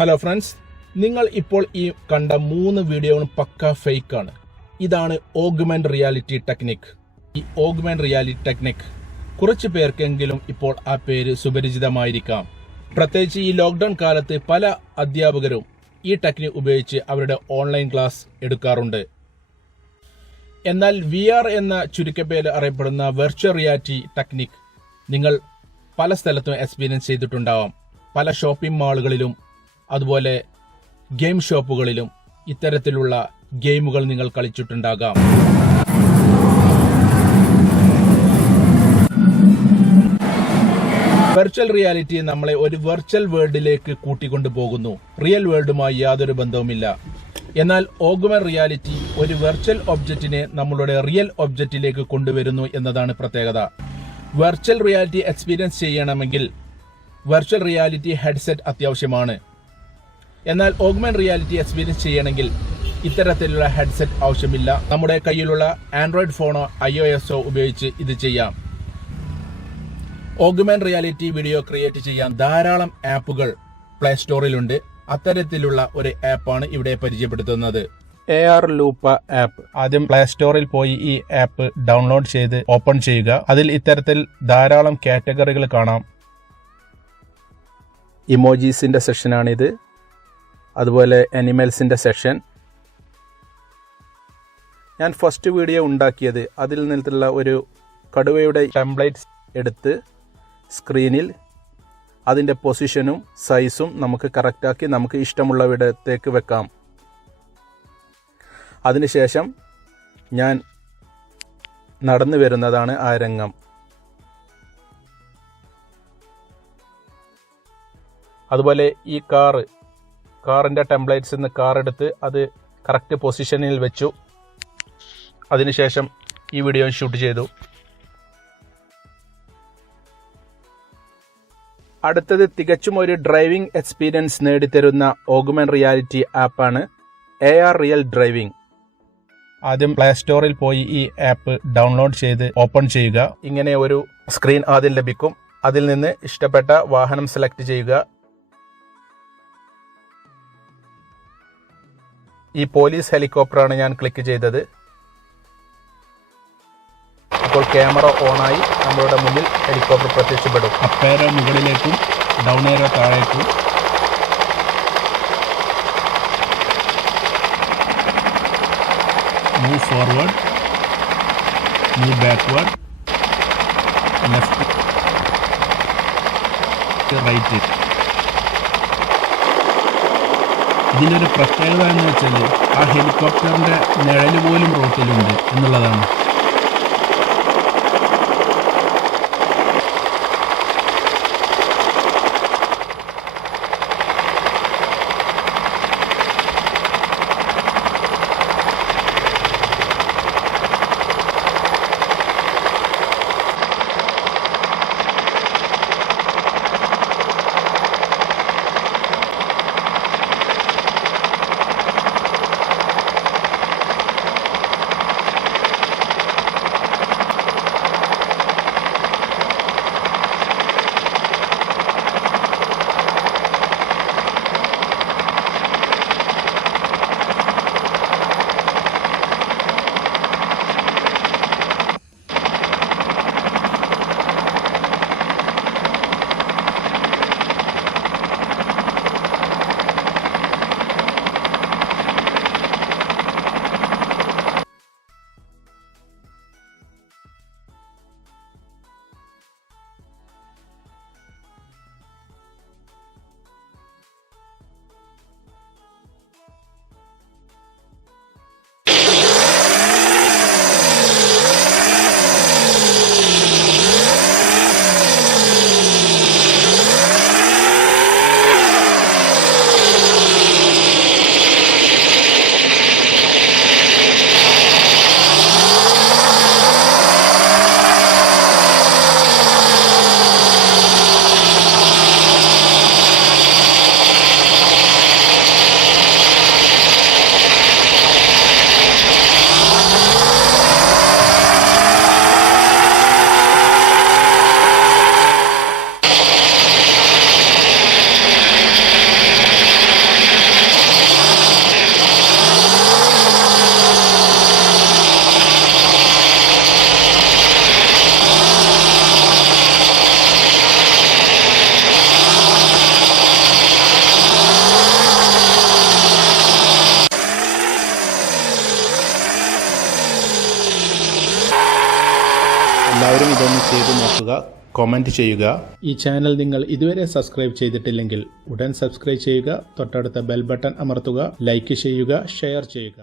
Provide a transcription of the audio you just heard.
Hello friends, നിങ്ങൾ ഇപ്പോൾ ഈ കണ്ട 3 വീഡിയോകളും പക്ക ഫേക്ക് ആണ്. ഇതാണ് ഓഗ്മെന്റ് റിയാലിറ്റി ടെക്നിക്. ഈ ഓഗ്മെന്റ് റിയാലിറ്റി ടെക്നിക് കുറച്ച് പേർക്കെങ്കിലും ഇപ്പോൾ ആ പേര് സുപരിചിതമായിരിക്കാം. പ്രത്യേകിച്ച് ഈ ലോക്ക്ഡൌൺ കാലത്ത് പല അധ്യാപകരും ഈ ടെക്നിക് ഉപയോഗിച്ച് അവരുടെ ഓൺലൈൻ ക്ലാസ് എടുക്കാറുണ്ട്. എന്നാൽ VR എന്ന ചുരുക്കപ്പേര് അറിയപ്പെടുന്ന വെർച്വൽ റിയാലിറ്റി ടെക്നിക് നിങ്ങൾ പല സ്ഥലത്തും എക്സ്പീരിയൻസ് ചെയ്തിട്ടുണ്ടാവാം. പല ഷോപ്പിംഗ് മാളുകളിലും അതുപോലെ ഗെയിം ഷോപ്പുകളിലും ഇത്തരത്തിലുള്ള ഗെയിമുകൾ നിങ്ങൾ കളിച്ചിട്ടുണ്ടാകാം. വെർച്വൽ റിയാലിറ്റി നമ്മളെ ഒരു വെർച്വൽ വേൾഡിലേക്ക് കൂട്ടിക്കൊണ്ടു പോകുന്നു. റിയൽ വേൾഡുമായി യാതൊരു ബന്ധവുമില്ല. എന്നാൽ ഓഗ്മെന്റ് റിയാലിറ്റി ഒരു വെർച്വൽ ഒബ്ജക്റ്റിനെ നമ്മളുടെ റിയൽ ഒബ്ജക്റ്റിലേക്ക് കൊണ്ടുവരുന്നു എന്നതാണ് പ്രത്യേകത. വെർച്വൽ റിയാലിറ്റി എക്സ്പീരിയൻസ് ചെയ്യണമെങ്കിൽ വെർച്വൽ റിയാലിറ്റി ഹെഡ്സെറ്റ് അത്യാവശ്യമാണ്. എന്നാൽ ഓഗ്മെന്റ് റിയാലിറ്റി എക്സ്പീരിയൻസ് ചെയ്യണമെങ്കിൽ ഇത്തരത്തിലുള്ള ഹെഡ്സെറ്റ് ആവശ്യമില്ല. നമ്മുടെ കയ്യിലുള്ള ആൻഡ്രോയിഡ് ഫോണോ iOSോ ഉപയോഗിച്ച് ഇത് ചെയ്യാം. ഓഗ്മെന്റ് റിയാലിറ്റി വീഡിയോ ക്രിയേറ്റ് ചെയ്യാൻ ധാരാളം ആപ്പുകൾ പ്ലേ സ്റ്റോറിലുണ്ട്. അത്തരത്തിലുള്ള ഒരു ആപ്പാണ് ഇവിടെ പരിചയപ്പെടുത്തുന്നത്. AR ലൂപ്പ app. ആദ്യം പ്ലേ സ്റ്റോറിൽ പോയി ഈ ആപ്പ് ഡൗൺലോഡ് ചെയ്ത് ഓപ്പൺ ചെയ്യുക. അതിൽ ഇത്തരത്തിൽ ധാരാളം കാറ്റഗറികൾ കാണാം. ഇമോജീസിന്റെ സെക്ഷനാണിത്. അതുപോലെ അനിമൽസിന്റെ സെക്ഷൻ. ഞാൻ ഫസ്റ്റ് വീഡിയോ ഉണ്ടാക്കിയത് അതിൽ നിന്നുള്ള ഒരു കടുവയുടെ ടെംപ്ലേറ്റ്സ് എടുത്ത് സ്ക്രീനിൽ അതിൻ്റെ പൊസിഷനും സൈസും നമുക്ക് കറക്റ്റാക്കി നമുക്ക് ഇഷ്ടമുള്ളവിടത്തേക്ക് വെക്കാം. അതിനുശേഷം ഞാൻ നടന്നു വരുന്നതാണ് ആ രംഗം. അതുപോലെ ഈ കാറിൻ്റെ ടെംപ്ലേറ്റ്സ് നിന്ന് കാർ എടുത്ത് അത് കറക്റ്റ് പൊസിഷനിൽ വെച്ചു. അതിനുശേഷം ഈ വീഡിയോ ഷൂട്ട് ചെയ്തു. അടുത്തത് തികച്ചും ഒരു ഡ്രൈവിംഗ് എക്സ്പീരിയൻസ് നേടിത്തരുന്ന ഓഗ്മെന്റ് റിയാലിറ്റി ആപ്പാണ് AR റിയൽ ഡ്രൈവിംഗ്. ആദ്യം പ്ലേ സ്റ്റോറിൽ പോയി ഈ ആപ്പ് ഡൗൺലോഡ് ചെയ്ത് ഓപ്പൺ ചെയ്യുക. ഇങ്ങനെ ഒരു സ്ക്രീൻ ആദ്യം ലഭിക്കും. അതിൽ നിന്ന് ഇഷ്ടപ്പെട്ട വാഹനം സെലക്ട് ചെയ്യുക. ഈ പോലീസ് ഹെലികോപ്റ്ററാണ് ഞാൻ ക്ലിക്ക് ചെയ്തത്. അപ്പോൾ ക്യാമറ ഓണായി നമ്മളുടെ മുന്നിൽ ഹെലികോപ്റ്റർ പ്രത്യക്ഷപ്പെടും. അപ്പ് ഏരോ മുകളിലേക്കും ഡൗൺ ഏരോ താഴേക്കും. Move forward, move backward, left, right. ഇതിൻ്റെ ഒരു പ്രത്യേകത എന്ന് വെച്ചാൽ ആ ഹെലികോപ്റ്ററിൻ്റെ നിഴല് പോലും റോട്ടിലുണ്ട് എന്നുള്ളതാണ്. എല്ലാവരും ഇതൊന്ന് ചെയ്ത് നോക്കുക, കമൻറ്റ് ചെയ്യുക. ഈ ചാനൽ നിങ്ങൾ ഇതുവരെ സബ്സ്ക്രൈബ് ചെയ്തിട്ടില്ലെങ്കിൽ ഉടൻ സബ്സ്ക്രൈബ് ചെയ്യുക, തൊട്ടടുത്ത ബെൽ ബട്ടൺ അമർത്തുക, ലൈക്ക് ചെയ്യുക, ഷെയർ ചെയ്യുക.